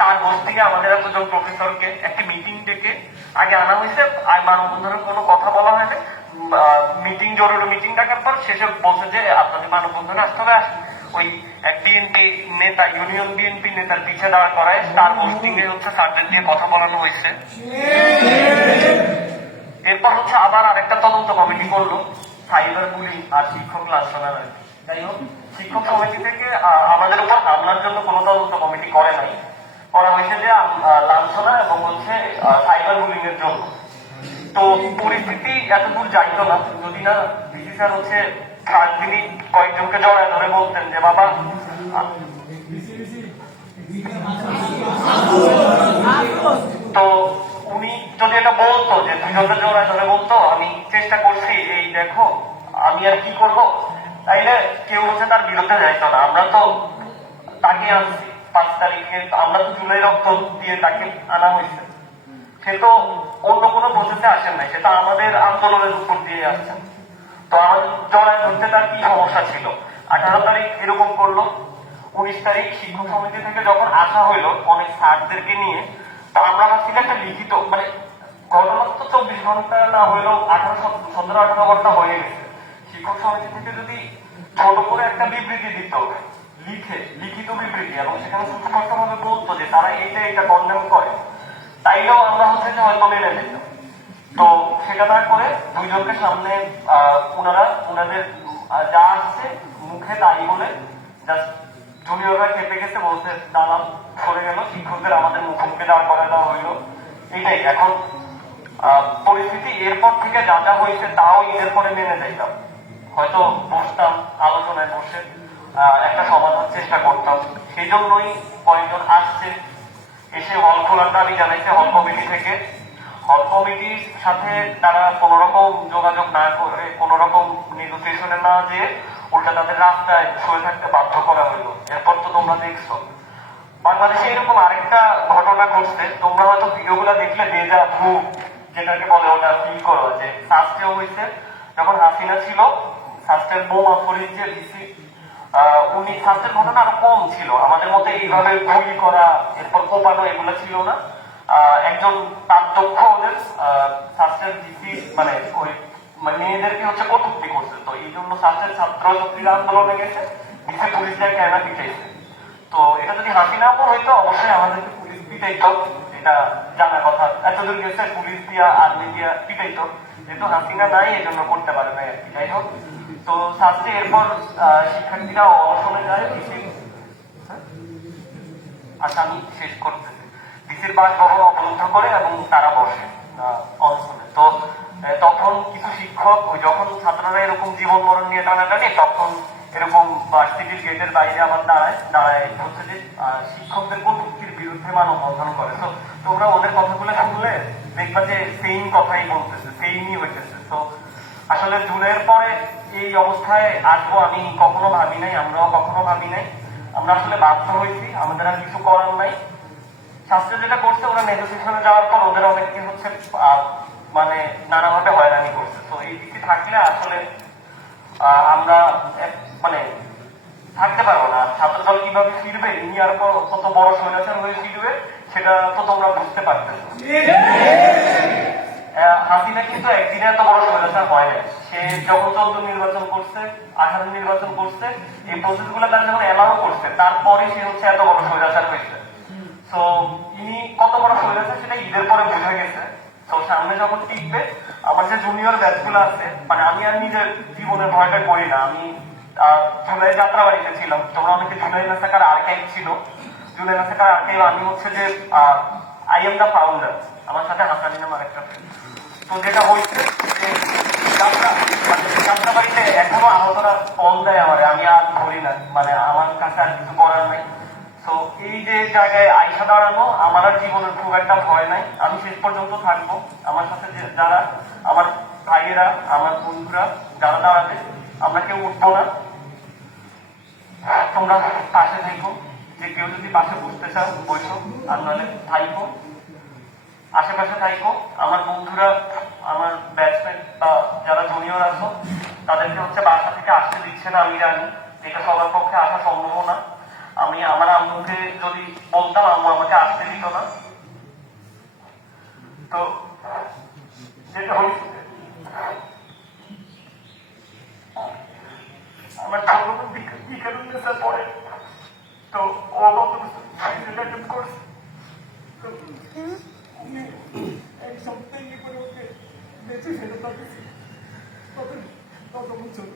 তার থেকে আমাদের এতজন প্রফেসরকে একটি মিটিং ডেকে আগে আনা হয়েছে। আর মানববন্ধনের কোনো কথা বলা হয়নি। মিটিং জরুরি মিটিং ডাকার পর শেষে বলছে যে, আপনাদের মানববন্ধনে আসতে হবে। ওই এক বিএনপি নেতা ইউনিয়ন বিএনপি নেতার পিছে দাঁড় করায় তার পোস্টিং এ হচ্ছে সার্জন দিয়ে কথা বলানো হয়েছে। এরপর হচ্ছে আবার আরেকটা তদন্ত কমিটি করল সাইবার বুলিং আর শিক্ষক আর যাই হোক, শিক্ষক কমিটি থেকে আমাদের উপর হামলার জন্য কোনো তদন্ত কমিটি করে নাই করা হয়েছে যে লাঞ্ছনা এবং হচ্ছে সাইবার বুলিং এর জন্য। তো পরিস্থিতি এত দূর যাইতো না। যদি না স্যার হচ্ছে দিনই কয়েকজনকে জড়ায় ধরে বলতেন যে, বাবা, তো উনি যদি এটা বলতো যে, দুজনকে জোড়ায় ধরে বলতো, আমি চেষ্টা করছি, এই দেখো, আমি আর কি করব? তাইলে কেউ হচ্ছে তার বিরুদ্ধে যাইতো না। আমরা তো তাকে আনছি। পাঁচ তারিখে আমরা তো জুলাই রক্ত দিয়ে তাকে আনা হয়েছে। সে তো অন্য কোনো প্রসেসে আসেন নাই সেটা আমাদের আন্দোলনের উপর দিয়ে আসছেন তো আমাদের জড়ায় তার কি সমস্যা ছিল? আঠারো তারিখ এরকম করল, উনিশ তারিখ শিক্ষক সমিতি থেকে যখন আসা হইল, অনেক স্যারদেরকে নিয়ে, তো আমরা ভাবছি একটা লিখিত মানে ঘটনা তো চব্বিশ ঘণ্টা না হইলেও আঠারো সতেরো আঠারো ঘণ্টা হয়ে গেছে। শিক্ষক সমিতি থেকে যদি ছোট করে একটা বিবৃতি দিত লিখে, লিখিত বিবৃতি এবং সেখানে সুস্পষ্ট ভাবে বলতো যে তারা এইটা এটা কন্ডেম করে। তাইলেও আমরা হচ্ছে যে হয়তো মেনে নিতাম তো সেটা না করে দুইজনকে সামনে ওনারা, ওনাদের যা আসছে মুখে তাই বলে জাস্ট জুনিয়ররা খেপে গেছে, বলছে, দালাল সরে গেল, শিক্ষকদের আমাদের মুখোমুখি দাঁড় করে দেওয়া হইল। এটাই এখন পরিস্থিতি এরপর থেকে যা যা হয়েছে তাও ঈদের পরে মেনে যাইতাম হয়তো বসতাম, আলোচনায় বসে। একটা সমাধান চেষ্টা করতাম। সেই জন্যই কয়েকজন আসছে, এসে হল খোলার দাবি জানাইছে হল কমিটি থেকে। হল কমিটির সাথে তারা কোন রকম যোগাযোগ না করে কোন রকম নেগোসিয়েশনে না যে উল্টা তাদের রাস্তায় শুয়ে থাকতে বাধ্য করা হলো। এরপর তো তোমরা দেখছ। বাংলাদেশে এরকম আরেকটা ঘটনা ঘটছে। তোমরা হয়তো ভিডিওগুলো দেখলে ডেজা ভু যেটাকে বলে ওটা ফিল করো যে শাস্তিও হয়েছে। যখন হাসিনা ছিল শাস্ত্রের বোমা ফরিদ যে উনি স্বাস্থ্যের ঘটনা আরও কম ছিল। আমাদের মধ্যে এইভাবে গুলি করা, এরপর কোপানো, এগুলো ছিল না। একজন তার দক্ষ ওদের স্বাস্থ্যের ডিসি মানে ওই মানে মেয়েদেরকে হচ্ছে কটুক্তি করছে। তো এই জন্য স্বাস্থ্যের ছাত্র ছাত্রীরা আন্দোলনে গেছে ডিসি পুলিশদের কেনা পিটাইছে তো এটা যদি হাসিনা আপু হইতো, অবশ্যই আমাদেরকে পুলিশ পিটাইতো। এটা জানা কথা। এতদূর গেছে, পুলিশ দিয়া, আর্মি দিয়া পিটাইতো। যেহেতু হাসিনা নাই এই জন্য করতে পারে না আর কি। যাই হোক। তো শাস্তি এরপর শিক্ষার্থীরা অবসরে যায় আচ্ছা আমি শেষ করতেছি ডিসির বাসভবন অবরুদ্ধ করে এবং তারা বসে অনশনে তো তখন কিছু শিক্ষক যখন ছাত্ররা এরকম জীবন মরণ নিয়ে টানাটানি, তখন এরকম ভার্সিটির গেটের বাইরে আবার দাঁড়ায় দাঁড়ায় হচ্ছে যে শিক্ষকদের কটুক্তির বিরুদ্ধে মানববন্ধন করে। তো, তোমরা ওদের কথাগুলো শুনলে দেখবা যে সেম কথাই বলতেছে সেমই হইতেছে। তো, আসলে জুনের পরে এই অবস্থায় আসব আমি কখনো ভাবি নাই, আমরাও কখনো ভাবি নাই। আমরা আসলে বাধ্য হয়েছি, আমাদের আর কিছু করার নাই। শাস্ত্র যেটা করছে, ওরা নেগোসিয়েশনে যাওয়ার পর ওদের অনেককে হচ্ছে মানে নানাভাবে হয়রানি করছে। তো এই দিকে থাকলে আসলে আমরা মানে থাকতে পারব না। ছাত্র দল কীভাবে ফিরবে, ইনি আর কত বড় স্বৈরাচার হয়ে ফিরবে, সেটা তো তোমরা বুঝতে পারতেছো হাসিনা কিন্তু একদিনে এত বড় স্বৈরাচার হয় না সে যখন চোদ্দ নির্বাচন করছে, আঠারো নির্বাচন করছে, এই প্রসেসগুলো তার যখন এলাও করছে, তারপরে সে হচ্ছে এত বড় স্বৈরাচার হয়েছে তো ইনি কত বড় সেটা ঈদের পরে গেছে। তো সামনে যখন টিকবে, আমার যে জুনিয়র ব্যাচগুলো আছে মানে আমি আর নিজের জীবনের ভয়টা করি না। আমি জুলাই যাত্রা বাড়িতে ছিলাম। তোমরা অনেকে জুলাই মেসাকার আর্কাইভ ছিল। জুলাই মেসাকার আর্কাইভ আমি হচ্ছে যে আই এম দা ফাউন্ডার আমার সাথে হাসানি নাম আরেকটা friend। তো যেটা হয়েছে যে মানে বাড়িতে এখনও দেয় আমার। আমি আর ধরি না। মানে আমার কাছে আর কিছু করার নাই। তো এই যে জায়গায় আইসা দাঁড়ানো, আমার আর জীবনের খুব একটা ভয় নাই। আমি শেষ পর্যন্ত থাকব। আমার সাথে যারা আমার ভাইয়েরা, আমার বন্ধুরা যারা দাঁড়াবে, আমরা কেউ উঠবো না। তোমরা পাশে থাকো। যে কেউ যদি পাশে বসতে চাও, বসো, আর নাহলে থাইকো। আশেপাশে থাইকো। আমার বন্ধুরা, আমার ব্যাচমেট বা যারা জুনিয়র আছো, তাদেরকে হচ্ছে বাসা থেকে আসতে দিচ্ছে না, আমি জানি। এটা সবার পক্ষে আসা সম্ভব না। আমি আমার আম্মুকে যদি বলতাম, আম্মু আমাকে আসতে দিত না। তো, যেটা আমার বোন বিকারুন্নেসের পরে ইয়ে করে ওকে বেঁচে ফেলে পাঠিয়েছি কত কত বছর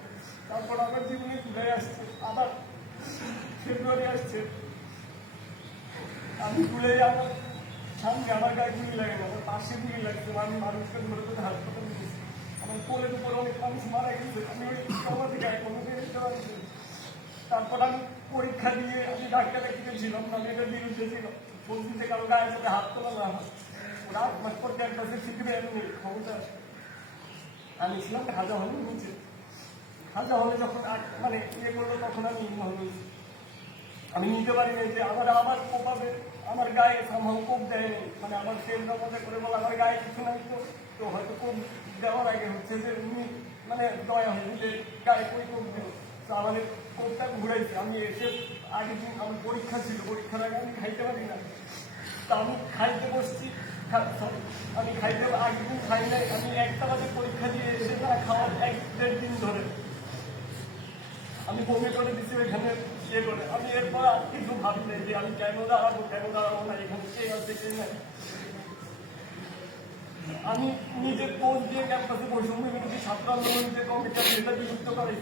তারপর আমার জীবনে ঘুরে আসছে আবার ফেব্রুয়ারি আসছে আমি ঘুরে আমার সামনে আমার গায়ে গুলি লাগে না আমার পাশে গুলি লাগছে আমি মানুষকে ধরে ধরে হাসপাতালে আমার কোলের উপর অনেক মানুষ মারা গেছে আমি ওই সমাজে গায়ে কোনো দেখতে পাচ্ছি তারপর আমি পরীক্ষা দিয়ে আমি ডাক্তার একদিকে ছিলাম আমি এটার বিরুদ্ধে ছিলাম বলছি যে কারও গায়ে সাথে হাত তোলা না হয় ওরা আমার পর ক্যাম্পাসে শিখবে এমনি ক্ষমতা আমি ছিলাম খাজা হলে নিচে খাজা হলে যখন মানে ইয়ে করল তখন আমি হয়েছি আমি নিতে পারি না যে আমার আমার কোপাবে আমার গায়ে সামহাও কোপ দেয়নি মানে আমার সেল মজা করে বলে, আমার গায়ে কিছু নাই তো। তো হয়তো কোপ দেওয়ার আগে হচ্ছে যে উনি মানে দয়া হয়নি যে গায়ে কই কোপ দেব তো আমাদের কোপটা ঘুরাইছে। আমি এসে আগের দিন আমার পরীক্ষা ছিল, পরীক্ষার আগে আমি খাইতে পারি না। তা আমি খাইতে বসছি আমি খাইতে, আগের দিন খাই নাই। আমি একটা বাজে পরীক্ষা দিয়ে এসে না খাওয়ার এক দেড় দিন ধরে। আমি বমি করে দিচ্ছি এখানে ইয়ে করে। আমি এরপর আর কিছু ভাবি নাই যে আমি কেন দাঁড়াবো কেন দাঁড়াবো না, এখানে কে আছে, কে নাই। আমি নিজের পোস্ট দিয়ে ক্যাম্পাসে বৈষম্য বিরোধী ছাত্র আন্দোলনের কমিটির নেতা বিলুপ্ত করে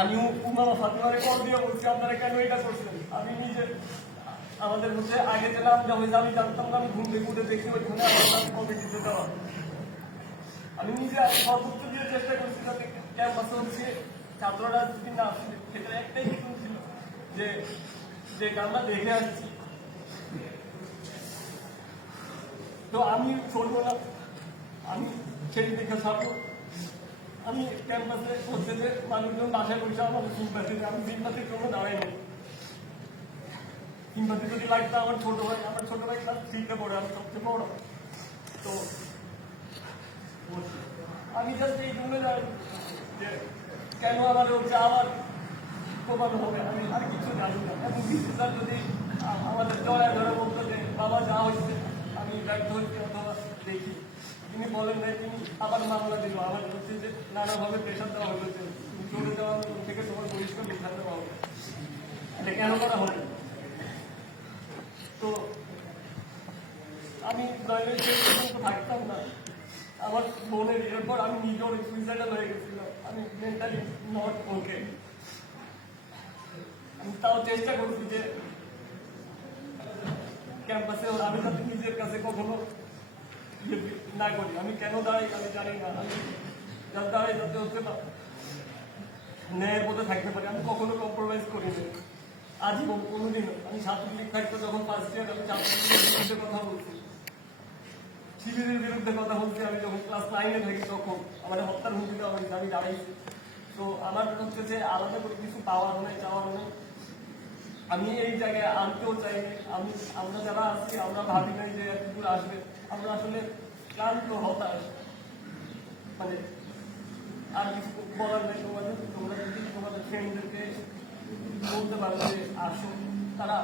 আমি উমামা ফাতিমারে কল দিয়ে বলছি, আপনারা কেন এটা করছেন? আমি নিজে, আমাদের হচ্ছে আগে যে নাম জমে আমি জানতাম না আমি ঘুম থেকে উঠে দেখি ওইখানে আমার সাথে কমিটিতে দেওয়া। আমি নিজে সর্বোচ্চ দিয়ে চেষ্টা করছি যাতে ক্যাম্পাসে হচ্ছে। ছাত্ররা যদি না আসে সেটা একটাই হেতু ছিল যে যে আমরা দেখে আসছি। তো আমি চলবো না। আমি সেই দেখে ছাড়বো। আমি ক্যাম্পাসে হচ্ছে যে মানুষজন বাসায় বসে আমার সিম্পাতি আমি সিম্পাতির জন্য দাঁড়াই সিম্পাতি যদি লাগতো আমার ছোট ভাই আমার ছোট ভাই ক্লাস থ্রিতে পড়ে আমি সবচেয়ে বড়। তো, আমি জাস্ট এই জন্য জানি যে কেন আমার হচ্ছে আমার প্রমাণ হবে, আমি আর কিছু জানি না। এবং বিশেষার যদি আমাদের জয়া ধরে বলতো যে বাবা যা হচ্ছে আমি ব্যর্থ হচ্ছি দেখি। তিনি বলেন নাই তিনি আবার মামলা দিল। আমার হচ্ছে যে নানাভাবে প্রেশার দেওয়া হলো চলে যাওয়া থেকে তোমার পরিষ্কার লিখা দেওয়া হবে এটা কেন করা হবে তো আমি থাকতাম না। আমার বোনের এরপর আমি নিজে সুইসাইডাল হয়ে গেছিলাম। আমি মেন্টালি নট ওকে আমি তাও চেষ্টা করছি যে ক্যাম্পাসে আমি নিজের কাছে কখনো না করি। আমি কেন দাঁড়াই? আমি জানি না। আমি যার দাঁড়াই যাতে হচ্ছে না। ন্যায়ের পথে থাকতে পারি। আমি কখনো কম্প্রোমাইজ করি না আজীবন কোনোদিনও আমি ছাত্রলীগ থাকতে যখন ফার্স্ট ইয়ার আমি ছাত্রলীগের বিরুদ্ধে কথা বলছি। শিবিরের বিরুদ্ধে কথা বলছি আমি যখন ক্লাস নাইনে থাকি তখন। আমাদের হত্যার হুমকি দেওয়া হয়েছে আমি দাঁড়াইছি। তো আমার হচ্ছে যে আলাদা করে কিছু পাওয়ার নেই, চাওয়ার নেই। আমি এই জায়গায় আনতেও চাইনি আমি আমরা যারা আছি, আমরা ভাবি নাই যে এত দূর আসবে। আমরা আসলে ক্লান্ত হতাশ। মানে আর কিছু বলার নেই তোমাদের। তোমরা যদি তোমাদের ফ্রেন্ডদেরকে বলতে পারো যে আসো তারা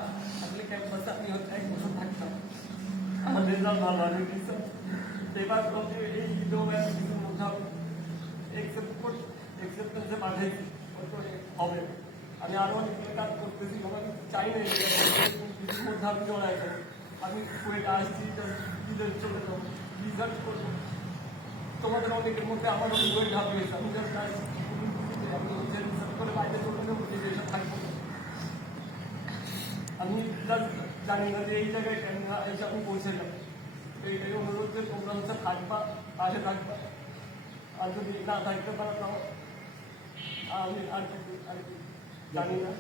আসলে ক্যাম্পাসে আমি হচ্ছে এক বছর থাকতাম। আমার রেজাল্ট ভালো হবে কিন্তু এবার হচ্ছে এই কিছুর মধ্যে আমি একসেপ্ট একসেপ্টেন্সে পাঠাইছি। হবে। আমি আরও অনেক কাজ করতেছি। আমি চাই না মধ্যে আমি জড়াই আমি কুয়েটা আসছি ঈদের চলে যাব রিসার্চ করব। তোমাদের অনেকের মধ্যে আমার অনেক বই ঢাপ হয়েছে আমি করে বাইরে চলে যাব, যে দেশে থাকব। আমি জানি না যে এই জায়গায় কেন এসে আমি পৌঁছে যাব তো এইটাই অনুরোধ যে তোমরা হচ্ছে থাকবা, পাশে থাকবা। আর যদি না থাকতে পারো, তাও আমি আর জানি না।